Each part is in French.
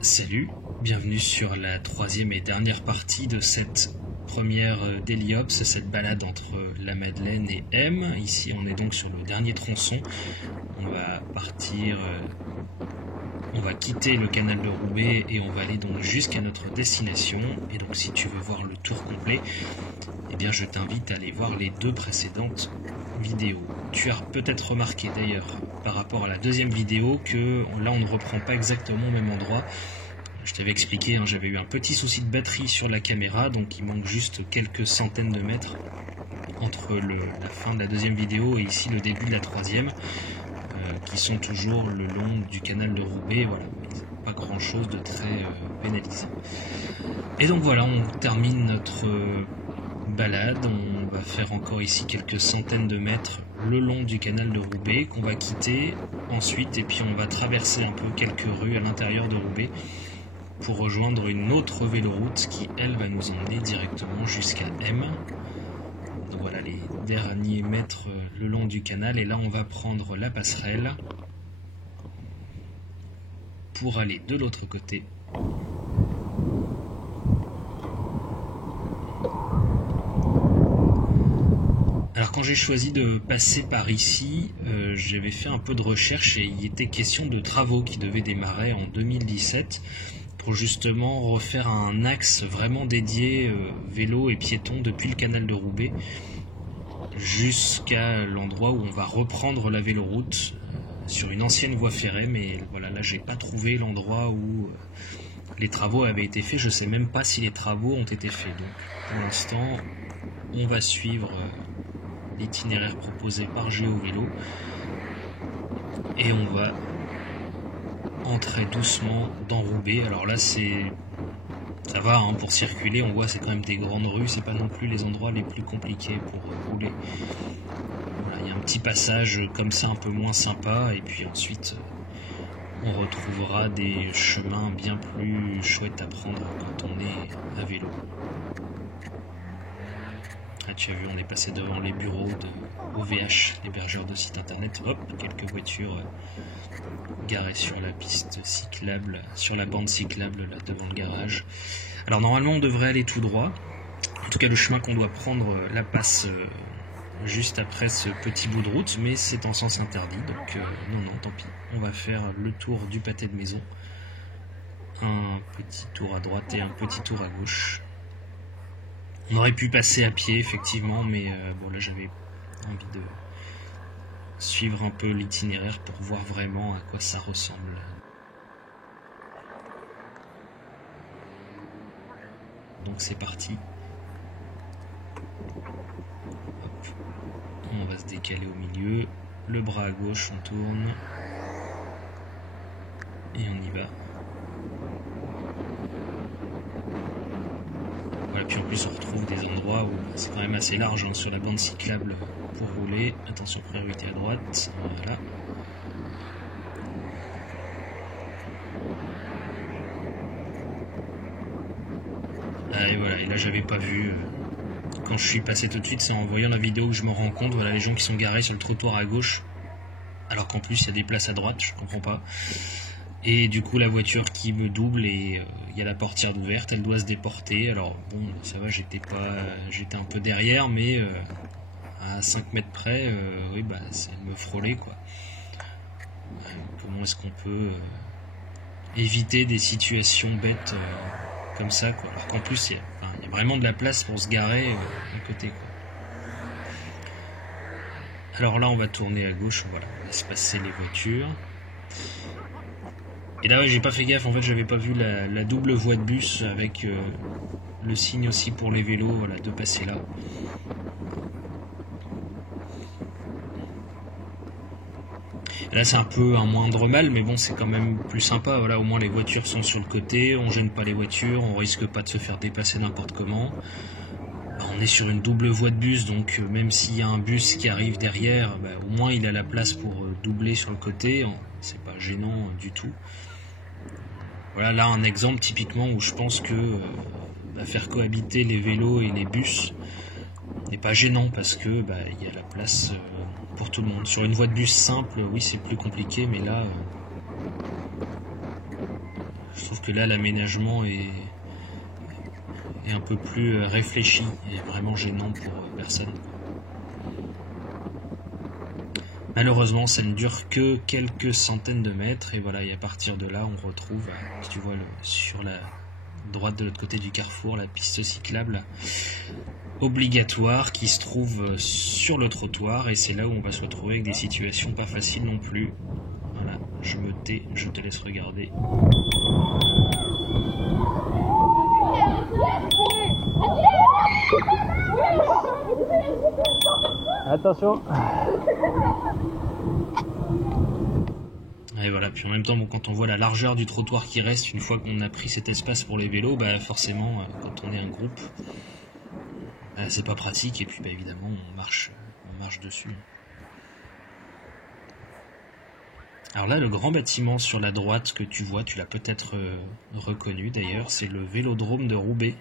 Salut, bienvenue sur la troisième et dernière partie de cette première Daily Ops, cette balade entre la Madeleine et M. Ici on est donc sur le dernier tronçon, on va partir, on va quitter le canal de Roubaix et on va aller donc jusqu'à notre destination. Et donc si tu veux voir le tour complet, eh bien je t'invite à aller voir les deux précédentes vidéos. Tu as peut-être remarqué d'ailleurs par rapport à la deuxième vidéo que là on ne reprend pas exactement au même endroit. Je t'avais expliqué, j'avais eu un petit souci de batterie sur la caméra, donc il manque juste quelques centaines de mètres entre la fin de la deuxième vidéo et ici le début de la troisième, qui sont toujours le long du canal de Roubaix. Voilà, pas grand chose de très pénalisant. Et donc voilà, on termine notre balade, on va faire encore ici quelques centaines de mètres le long du canal de Roubaix qu'on va quitter ensuite, et puis on va traverser un peu quelques rues à l'intérieur de Roubaix pour rejoindre une autre véloroute qui elle va nous emmener directement jusqu'à M. Donc voilà les derniers mètres le long du canal, et là on va prendre la passerelle pour aller de l'autre côté. Alors quand j'ai choisi de passer par ici, j'avais fait un peu de recherche et il était question de travaux qui devaient démarrer en 2017 pour justement refaire un axe vraiment dédié vélo et piétons depuis le canal de Roubaix jusqu'à l'endroit où on va reprendre la véloroute sur une ancienne voie ferrée. Mais voilà, là j'ai pas trouvé l'endroit où les travaux avaient été faits. Je sais même pas si les travaux ont été faits. Donc pour l'instant on va suivre l'itinéraire proposé par GeoVélo et on va entrer doucement dans Roubaix. Alors là ça va pour circuler, on voit c'est quand même des grandes rues, c'est pas non plus les endroits les plus compliqués pour rouler. Voilà, il y a un petit passage comme ça un peu moins sympa, et puis ensuite on retrouvera des chemins bien plus chouettes à prendre quand on est à vélo. Ah, tu as vu, on est passé devant les bureaux de OVH, l'hébergeur de site internet. Hop, quelques voitures garées sur la piste cyclable, sur la bande cyclable là devant le garage. Alors normalement on devrait aller tout droit. En tout cas le chemin qu'on doit prendre là passe juste après ce petit bout de route, mais c'est en sens interdit. Donc non, tant pis. On va faire le tour du pâté de maison. Un petit tour à droite et un petit tour à gauche. On aurait pu passer à pied effectivement, mais bon là j'avais envie de suivre un peu l'itinéraire pour voir vraiment à quoi ça ressemble. Donc c'est parti. Hop. On va se décaler au milieu, le bras à gauche on tourne et on y va. Voilà, puis en plus on retrouve des endroits où c'est quand même assez large sur la bande cyclable pour rouler. Attention, priorité à droite. Voilà. Ah, et voilà, et là j'avais pas vu. Quand je suis passé tout de suite, c'est en voyant la vidéo que je me rends compte. Voilà, les gens qui sont garés sur le trottoir à gauche, alors qu'en plus il y a des places à droite, je comprends pas. Et du coup la voiture qui me double, et il y a la portière ouverte, elle doit se déporter. Alors bon, ça va, j'étais un peu derrière, mais à 5 mètres près, oui, ça me frôlait quoi. Comment est-ce qu'on peut éviter des situations bêtes comme ça quoi, alors qu'en plus il y a vraiment de la place pour se garer à côté quoi. Alors là on va tourner à gauche, voilà, on laisse passer les voitures. Et là ouais, j'ai pas fait gaffe, en fait j'avais pas vu la double voie de bus avec le signe aussi pour les vélos, voilà, de passer là. Et là c'est un peu un moindre mal, mais bon c'est quand même plus sympa, voilà, au moins les voitures sont sur le côté, on gêne pas les voitures, on risque pas de se faire dépasser n'importe comment. On est sur une double voie de bus, donc même s'il y a un bus qui arrive derrière, au moins il a la place pour doubler sur le côté, c'est pas gênant du tout. Voilà là un exemple typiquement où je pense que faire cohabiter les vélos et les bus n'est pas gênant, parce que y a la place pour tout le monde. Sur une voie de bus simple, oui c'est plus compliqué, mais là Je trouve que là l'aménagement est un peu plus réfléchi et vraiment gênant pour personne. Malheureusement, ça ne dure que quelques centaines de mètres et voilà, et à partir de là, on retrouve, si tu vois, sur la droite de l'autre côté du carrefour, la piste cyclable obligatoire qui se trouve sur le trottoir et c'est là où on va se retrouver avec des situations pas faciles non plus. Voilà, je me tais, je te laisse regarder. Attention. Et voilà, puis en même temps, bon, quand on voit la largeur du trottoir qui reste une fois qu'on a pris cet espace pour les vélos, bah forcément, quand on est un groupe, c'est pas pratique et puis bah, évidemment on marche dessus. Alors là, le grand bâtiment sur la droite que tu vois, tu l'as peut-être reconnu d'ailleurs, c'est le Vélodrome de Roubaix,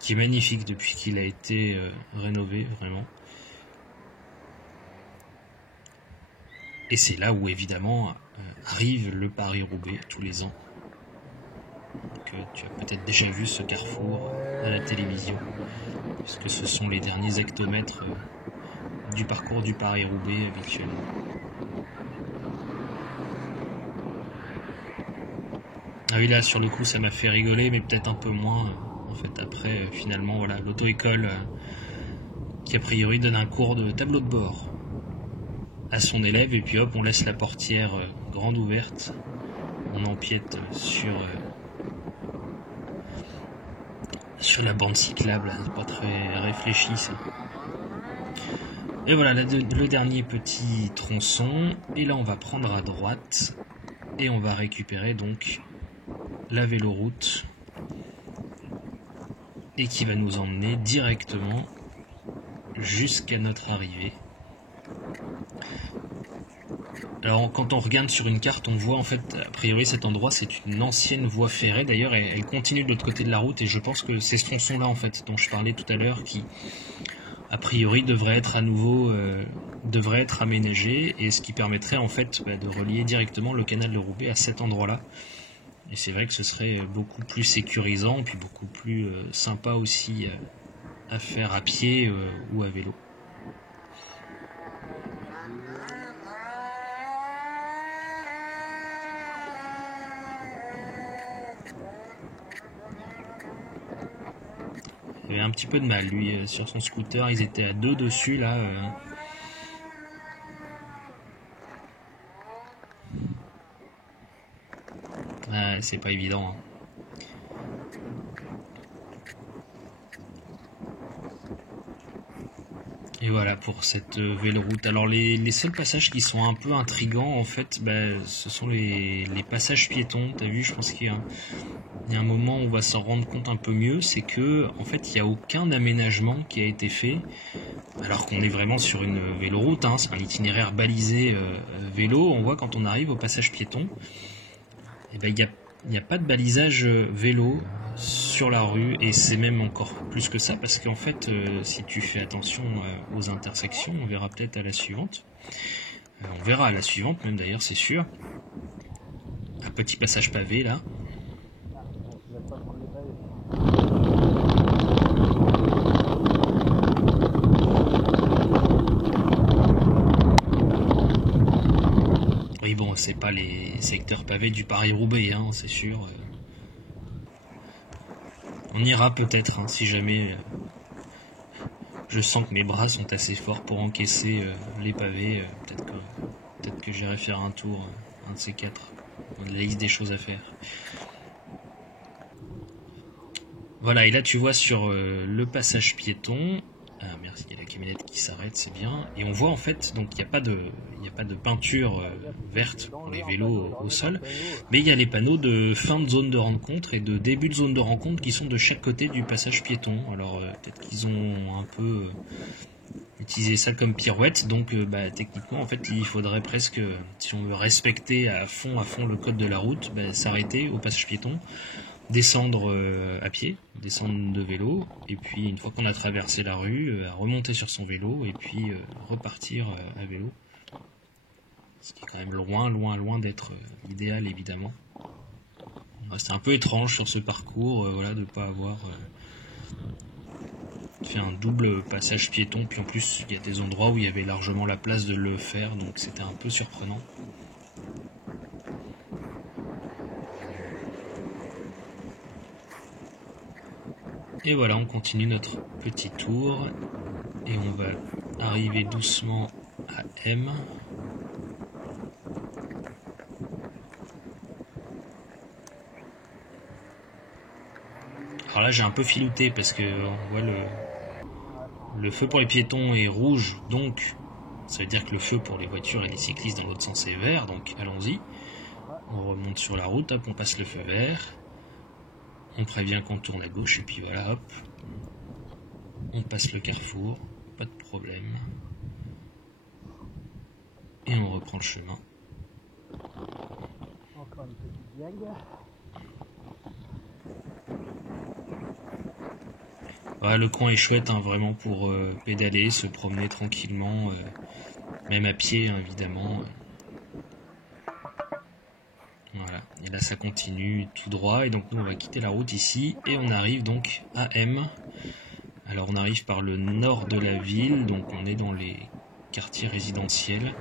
qui est magnifique depuis qu'il a été rénové vraiment. Et c'est là où évidemment arrive le Paris-Roubaix tous les ans. Donc, tu as peut-être déjà vu ce carrefour à la télévision, puisque ce sont les derniers hectomètres du parcours du Paris-Roubaix habituellement. Ah oui, là sur le coup ça m'a fait rigoler, mais peut-être un peu moins. En fait, après, finalement, voilà, l'auto-école qui a priori donne un cours de tableau de bord à son élève, et puis hop, on laisse la portière grande ouverte, on empiète sur la bande cyclable, c'est pas très réfléchi ça. Et voilà, le dernier petit tronçon, et là on va prendre à droite, et on va récupérer donc la véloroute, et qui va nous emmener directement jusqu'à notre arrivée. Alors quand on regarde sur une carte, on voit en fait, a priori cet endroit c'est une ancienne voie ferrée, d'ailleurs elle continue de l'autre côté de la route et je pense que c'est ce tronçon là en fait dont je parlais tout à l'heure qui a priori devrait être à nouveau devrait être aménagé et ce qui permettrait en fait de relier directement le canal de Roubaix à cet endroit là. Et c'est vrai que ce serait beaucoup plus sécurisant puis beaucoup plus sympa aussi à faire à pied ou à vélo. Il avait un petit peu de mal, lui, sur son scooter. Ils étaient à deux dessus, là. C'est pas évident. Hein. Et voilà pour cette véloroute. Alors les seuls passages qui sont un peu intrigants, en fait, ce sont les passages piétons. T'as vu, je pense qu'il y a un moment où on va s'en rendre compte un peu mieux, c'est que en fait il n'y a aucun aménagement qui a été fait, alors qu'on est vraiment sur une véloroute, hein, c'est un itinéraire balisé vélo. On voit quand on arrive au passage piéton, et il n'y a pas de balisage vélo sur la rue, et c'est même encore plus que ça, parce qu'en fait si tu fais attention aux intersections, on verra peut-être à la suivante, on verra à la suivante même d'ailleurs, c'est sûr, un petit passage pavé là. Oui bon, c'est pas les secteurs pavés du Paris-Roubaix, hein, c'est sûr. On ira peut-être, hein, si jamais je sens que mes bras sont assez forts pour encaisser les pavés. Peut-être que j'irai faire un tour, un de ces quatre. On a la liste des choses à faire. Voilà, et là tu vois sur le passage piéton, merci, il y a la camionnette qui s'arrête, c'est bien, et on voit en fait, donc il n'y a pas de peinture verte pour les vélos au sol, mais il y a les panneaux de fin de zone de rencontre et de début de zone de rencontre qui sont de chaque côté du passage piéton. Alors peut-être qu'ils ont un peu utilisé ça comme pirouette, donc techniquement en fait il faudrait presque, si on veut respecter à fond le code de la route, s'arrêter au passage piéton, descendre à pied, descendre de vélo, et puis une fois qu'on a traversé la rue, remonter sur son vélo, et puis repartir à vélo. Ce qui est quand même loin d'être idéal, évidemment. C'est un peu étrange sur ce parcours, voilà, de ne pas avoir fait un double passage piéton. Puis en plus, il y a des endroits où il y avait largement la place de le faire, donc c'était un peu surprenant. Et voilà, on continue notre petit tour et on va arriver doucement à M. Alors là, j'ai un peu filouté parce que on voit le feu pour les piétons est rouge, donc ça veut dire que le feu pour les voitures et les cyclistes dans l'autre sens est vert, donc allons-y. On remonte sur la route, hop, on passe le feu vert. On prévient qu'on tourne à gauche et puis voilà, hop. On passe le carrefour, pas de problème. Et on reprend le chemin. Encore une petite diag. Voilà, le coin est chouette, hein, vraiment pour pédaler, se promener tranquillement, même à pied, hein, évidemment. Voilà, et là ça continue tout droit, et donc nous on va quitter la route ici, et on arrive donc à M. Alors on arrive par le nord de la ville, donc on est dans les quartiers résidentiels.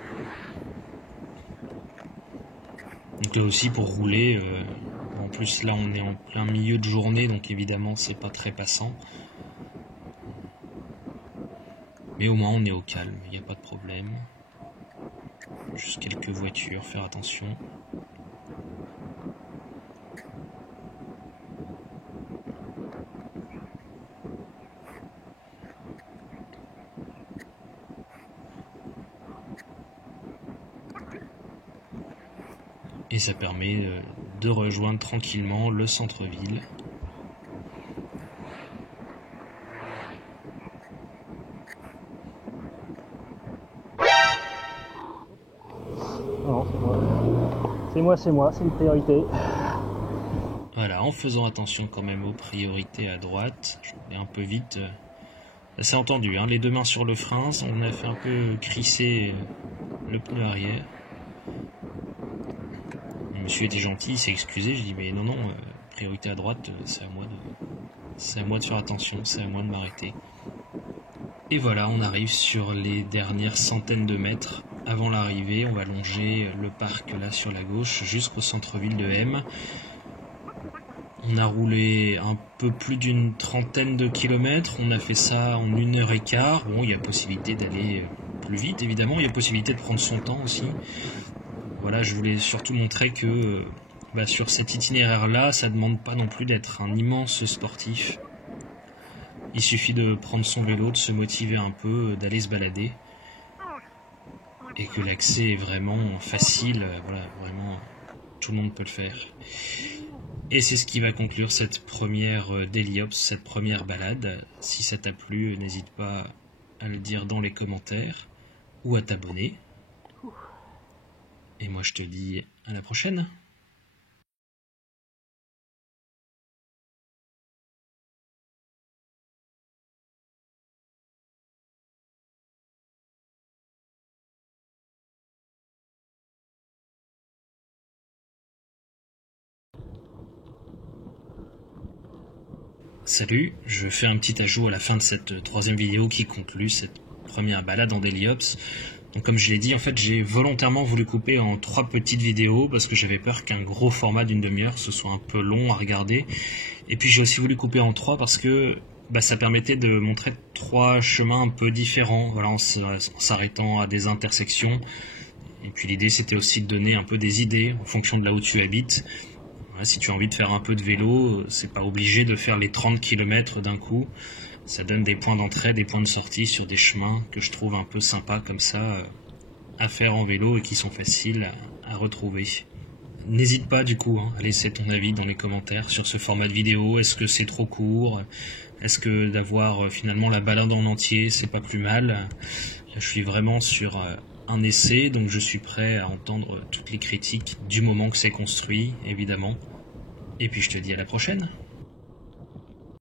Donc là aussi pour rouler, en plus là on est en plein milieu de journée, donc évidemment c'est pas très passant. Mais au moins on est au calme, il n'y a pas de problème. Juste quelques voitures, faire attention. Et ça permet de rejoindre tranquillement le centre-ville. Non, c'est moi, c'est une priorité. Voilà, en faisant attention quand même aux priorités à droite. Je vais un peu vite. C'est entendu, hein, les deux mains sur le frein, on a fait un peu crisser le pneu arrière. Le monsieur était gentil, il s'est excusé, je dis mais non, priorité à droite, c'est à moi de faire attention, c'est à moi de m'arrêter. Et voilà, on arrive sur les dernières centaines de mètres avant l'arrivée. On va longer le parc là sur la gauche jusqu'au centre-ville de M. On a roulé un peu plus d'une trentaine de kilomètres. On a fait ça en 1h15. Bon, il y a possibilité d'aller plus vite, évidemment. Il y a possibilité de prendre son temps aussi. Voilà, je voulais surtout montrer que sur cet itinéraire-là, ça ne demande pas non plus d'être un immense sportif. Il suffit de prendre son vélo, de se motiver un peu, d'aller se balader. Et que l'accès est vraiment facile, voilà, vraiment, tout le monde peut le faire. Et c'est ce qui va conclure cette première Daily Ops, cette première balade. Si ça t'a plu, n'hésite pas à le dire dans les commentaires ou à t'abonner. Et moi je te dis à la prochaine. Salut, je fais un petit ajout à la fin de cette troisième vidéo qui conclut cette première balade en Daily Ops. Donc comme je l'ai dit, en fait j'ai volontairement voulu couper en 3 petites vidéos parce que j'avais peur qu'un gros format d'une demi-heure ce soit un peu long à regarder. Et puis j'ai aussi voulu couper en 3 parce que ça permettait de montrer 3 chemins un peu différents, voilà, en s'arrêtant à des intersections. Et puis l'idée c'était aussi de donner un peu des idées en fonction de là où tu habites. Si tu as envie de faire un peu de vélo, c'est pas obligé de faire les 30 km d'un coup. Ça donne des points d'entrée, des points de sortie sur des chemins que je trouve un peu sympas comme ça à faire en vélo et qui sont faciles à retrouver. N'hésite pas du coup à laisser ton avis dans les commentaires sur ce format de vidéo. Est-ce que c'est trop court? Est-ce que d'avoir finalement la balade en entier, c'est pas plus mal? Là, je suis vraiment sur un essai, donc je suis prêt à entendre toutes les critiques du moment que c'est construit, évidemment. Et puis je te dis à la prochaine.